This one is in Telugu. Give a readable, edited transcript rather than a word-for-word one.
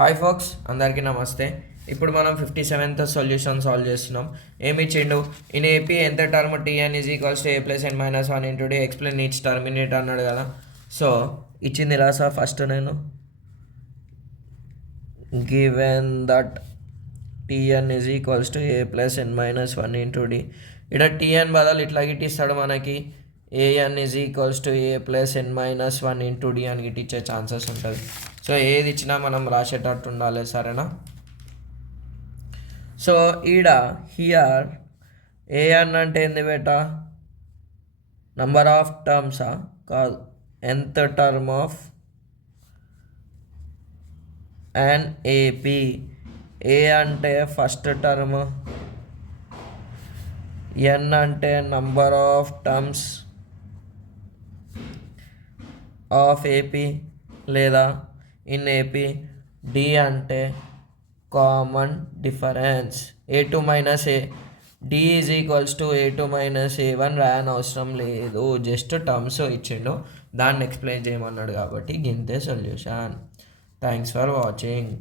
హాయ్ ఫోక్స్, అందరికీ నమస్తే. ఇప్పుడు మనం 57th సొల్యూషన్ సాల్వ్ చేస్తున్నాం. ఏమి ఇచ్చిండు? In AP nth term tn is equals to a plus n minus one into d explain each terminate అన్నాడు కదా. సో ఇచ్చింది రాసా ఫస్ట్ నేను. Given that tn is equals to a plus n minus one into d. ఇక్కడ టీఎన్ బదులు ఇట్లా గిట్టిస్తాడు మనకి. An is equals to a plus n minus one into d అని గిట్టిచ్చే ఛాన్సెస్ ఉంటుంది. సో ఏది ఇచ్చినా మనం రాసేటట్టు ఉండాలి, సరేనా? సో హియర్ ఏఎన్ అంటే ఏంది బేటా? నంబర్ ఆఫ్ టర్మ్సా? కాదు, nth term of and AP. A అంటే ఫస్ట్ టర్మ్, ఎన్ అంటే number of terms of AP లేదా ఇన్ ఏపీ. డి అంటే common difference. A2 minus A D is equals to A2 minus A1 రాయని అవసరం లేదు, జస్ట్ టర్మ్స్ ఇచ్చిండు, దాన్ని ఎక్స్ప్లెయిన్ చేయమన్నాడు కాబట్టి గింతే సొల్యూషన్. Thanks for watching.